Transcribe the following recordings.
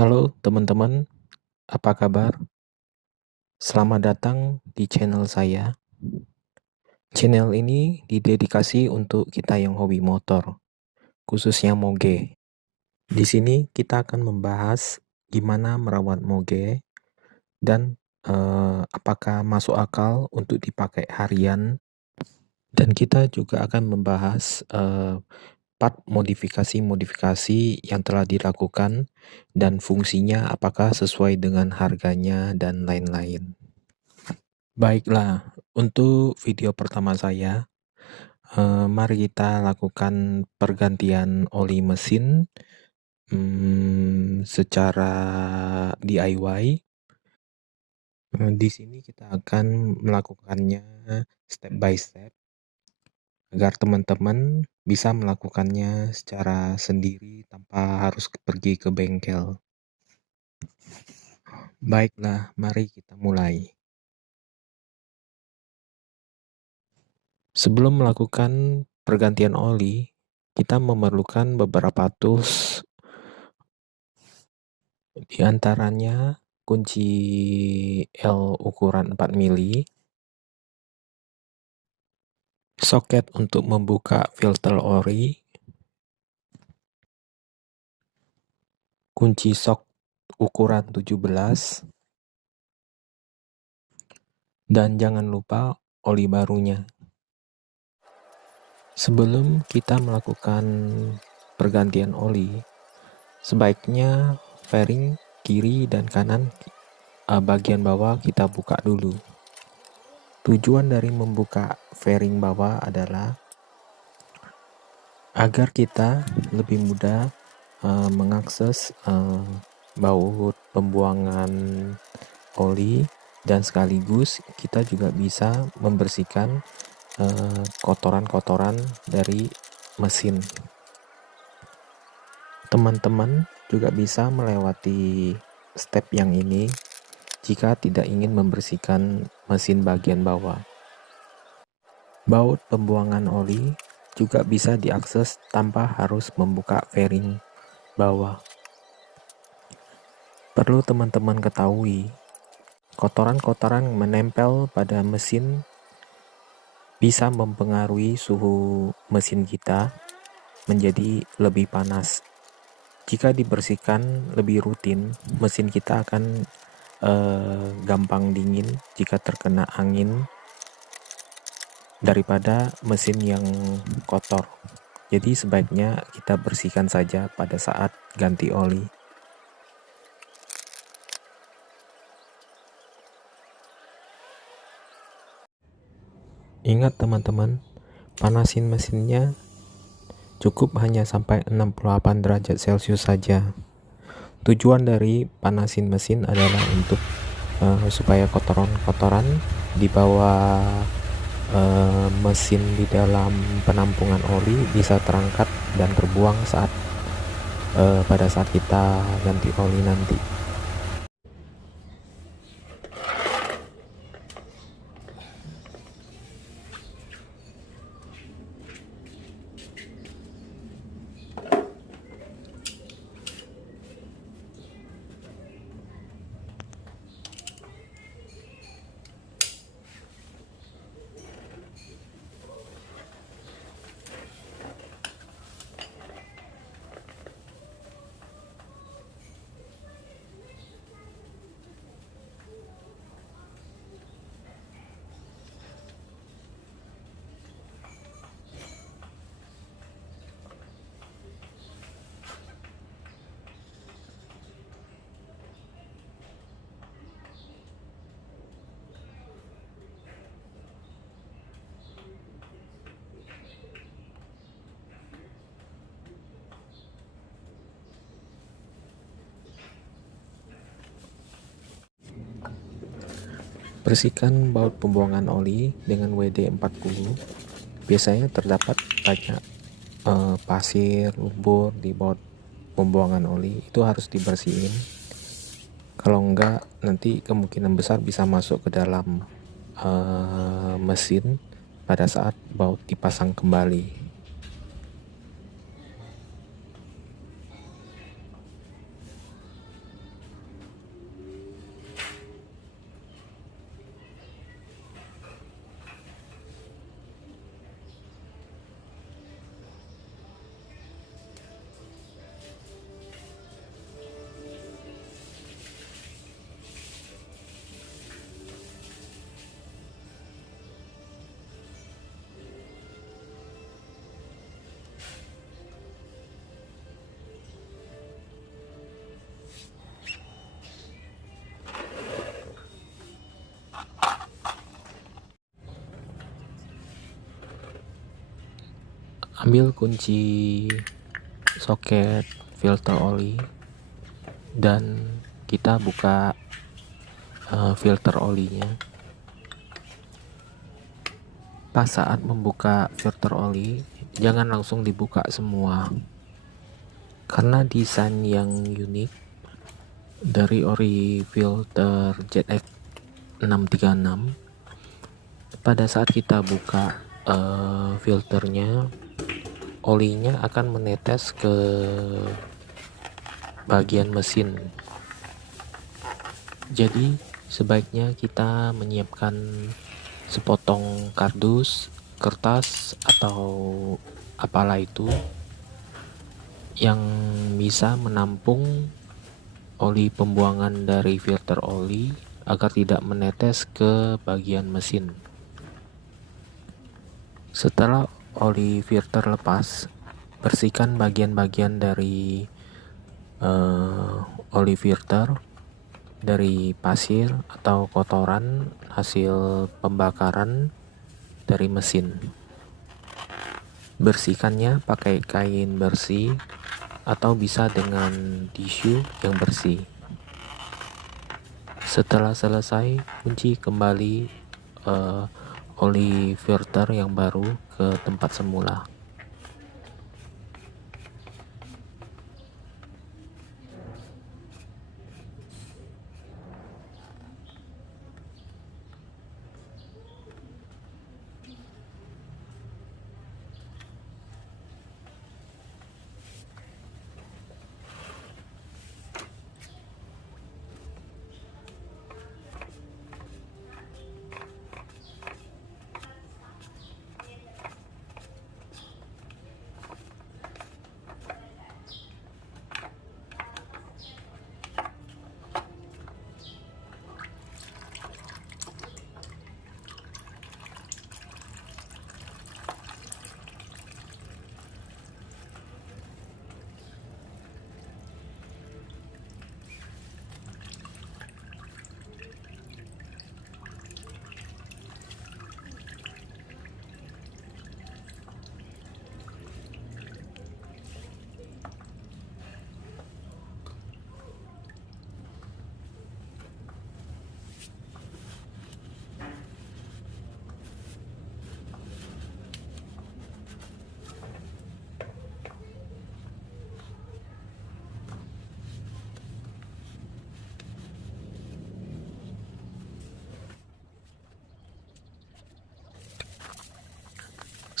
Halo teman-teman, apa kabar? Selamat datang di channel saya. Channel ini didedikasi untuk kita yang hobi motor, khususnya moge. Di sini kita akan membahas gimana merawat moge dan apakah masuk akal untuk dipakai harian. Dan kita juga akan membahas part modifikasi-modifikasi yang telah dilakukan dan fungsinya apakah sesuai dengan harganya dan lain-lain. Baiklah, untuk video pertama saya, mari kita lakukan pergantian oli mesin secara DIY. Di sini kita akan melakukannya step by step agar teman-teman bisa melakukannya secara sendiri tanpa harus pergi ke bengkel. Baiklah, mari kita mulai. Sebelum melakukan pergantian oli, kita memerlukan beberapa tools, di antaranya kunci L ukuran 4 mili, soket untuk membuka filter oli, kunci sok ukuran 17, dan jangan lupa oli barunya. Sebelum kita melakukan pergantian oli, sebaiknya fairing kiri dan kanan bagian bawah kita buka dulu. Tujuan dari membuka fairing bawah adalah agar kita lebih mudah mengakses baut pembuangan oli, dan sekaligus kita juga bisa membersihkan kotoran-kotoran dari mesin. Teman-teman juga bisa melewati step yang ini jika tidak ingin membersihkan mesin bagian bawah. Baut pembuangan oli juga bisa diakses tanpa harus membuka fairing bawah. Perlu teman-teman ketahui, kotoran-kotoran yang menempel pada mesin bisa mempengaruhi suhu mesin kita menjadi lebih panas. Jika dibersihkan lebih rutin, mesin kita akan gampang dingin jika terkena angin daripada mesin yang kotor. Jadi sebaiknya kita bersihkan saja pada saat ganti oli. Ingat teman-teman, panasin mesinnya cukup hanya sampai 68 derajat Celcius saja. Tujuan dari panasin mesin adalah untuk supaya kotoran-kotoran di bawah mesin di dalam penampungan oli bisa terangkat dan terbuang pada saat kita ganti oli nanti. Bersihkan baut pembuangan oli dengan WD-40. Biasanya terdapat banyak pasir, lumpur di baut pembuangan oli, itu harus dibersihin. Kalau enggak, nanti kemungkinan besar bisa masuk ke dalam mesin pada saat baut dipasang kembali. Ambil kunci soket filter oli dan kita buka filter olinya. Pas saat membuka filter oli, jangan langsung dibuka semua, karena desain yang unik dari ori filter ZX 636. Pada saat kita buka filternya, olinya akan menetes ke bagian mesin. Jadi sebaiknya kita menyiapkan sepotong kardus, kertas, atau apalah itu yang bisa menampung oli pembuangan dari filter oli agar tidak menetes ke bagian mesin. Setelah oli filter lepas, bersihkan bagian-bagian dari oli filter dari pasir atau kotoran hasil pembakaran dari mesin. Bersihkannya pakai kain bersih atau bisa dengan tisu yang bersih. Setelah selesai, kunci kembali oli filter yang baru ke tempat semula.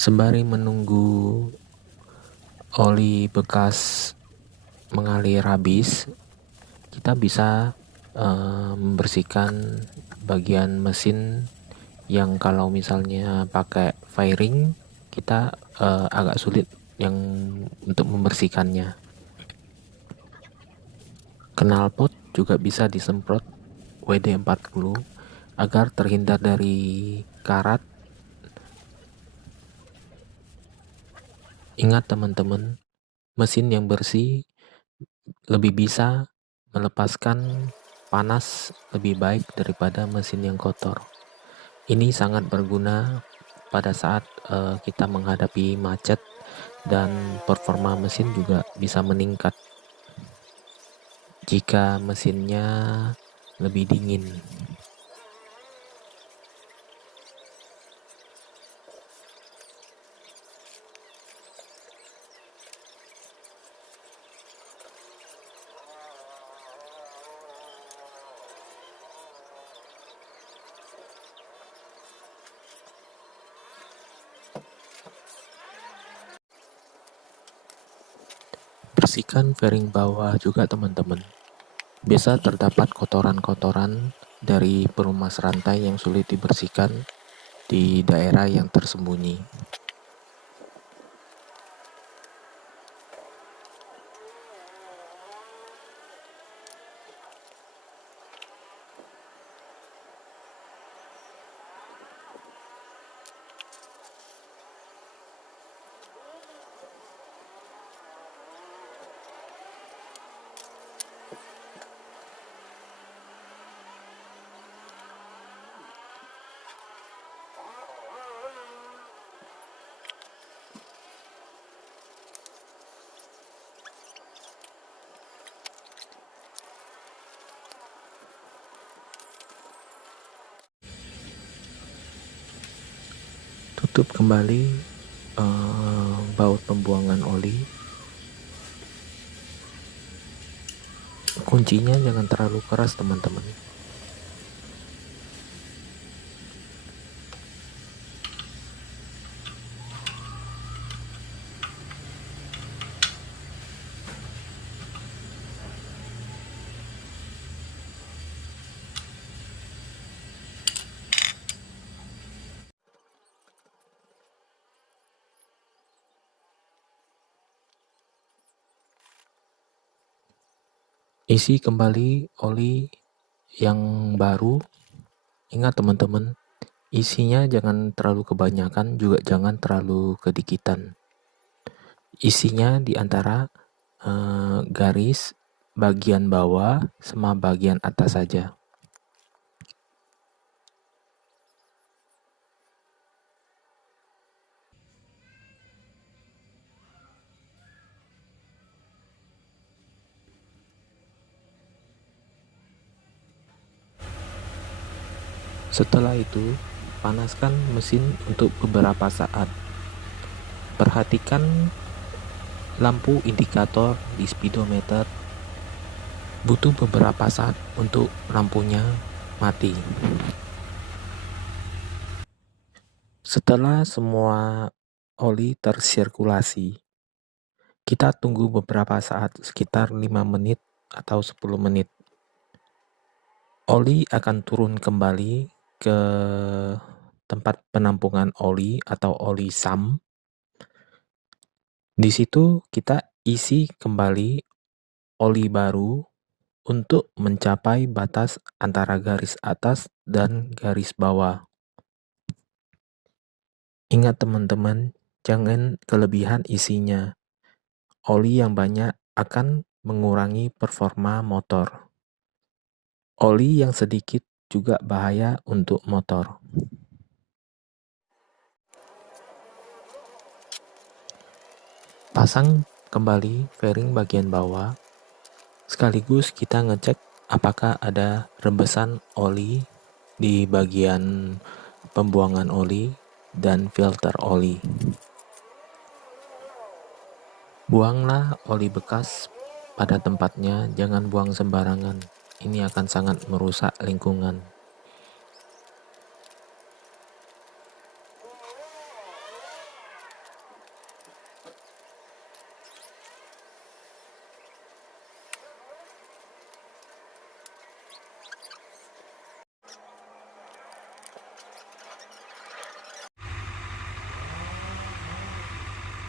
Sembari menunggu oli bekas mengalir habis, kita bisa membersihkan bagian mesin yang kalau misalnya pakai fairing kita agak sulit yang untuk membersihkannya. Knalpot juga bisa disemprot WD-40 agar terhindar dari karat. Ingat teman-teman, mesin yang bersih lebih bisa melepaskan panas lebih baik daripada mesin yang kotor. Ini sangat berguna pada saat kita menghadapi macet, dan performa mesin juga bisa meningkat jika mesinnya lebih dingin. Bersihkan fairing bawah juga teman-teman. Biasa terdapat kotoran-kotoran dari pelumas rantai yang sulit dibersihkan di daerah yang tersembunyi. Tutup kembali baut pembuangan oli. Kuncinya jangan terlalu keras teman-teman. Isi kembali oli yang baru. Ingat teman-teman, isinya jangan terlalu kebanyakan, juga jangan terlalu kedikitan. Isinya di antara garis bagian bawah sama bagian atas saja. Setelah itu, panaskan mesin untuk beberapa saat. Perhatikan lampu indikator di speedometer. Butuh beberapa saat untuk lampunya mati. Setelah semua oli tersirkulasi, kita tunggu beberapa saat, sekitar 5 menit atau 10 menit. Oli akan turun kembali ke tempat penampungan oli atau oli sump. Di situ kita isi kembali oli baru untuk mencapai batas antara garis atas dan garis bawah. Ingat teman-teman, jangan kelebihan isinya. Oli yang banyak akan mengurangi performa motor. Oli yang sedikit juga bahaya untuk motor. Pasang kembali fairing bagian bawah, sekaligus kita ngecek apakah ada rembesan oli di bagian pembuangan oli dan filter oli. Buanglah oli bekas pada tempatnya, jangan buang sembarangan. Ini akan sangat merusak lingkungan.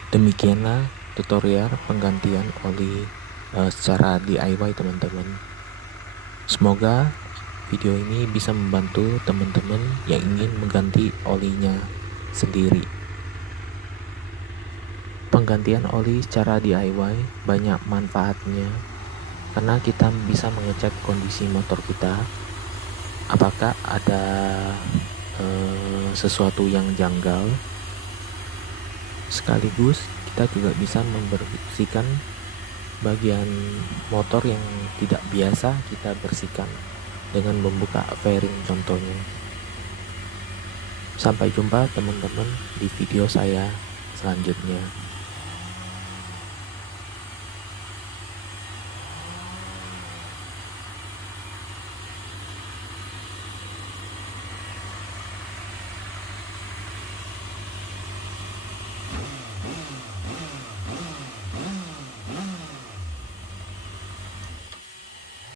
Demikianlah tutorial penggantian oli secara DIY teman-teman. Semoga video ini bisa membantu teman-teman yang ingin mengganti olinya sendiri. Penggantian oli secara DIY banyak manfaatnya karena kita bisa mengecek kondisi motor kita, apakah ada sesuatu yang janggal. Sekaligus kita juga bisa membersihkan bagian motor yang tidak biasa kita bersihkan dengan membuka fairing contohnya. Sampai jumpa teman-teman di video saya selanjutnya.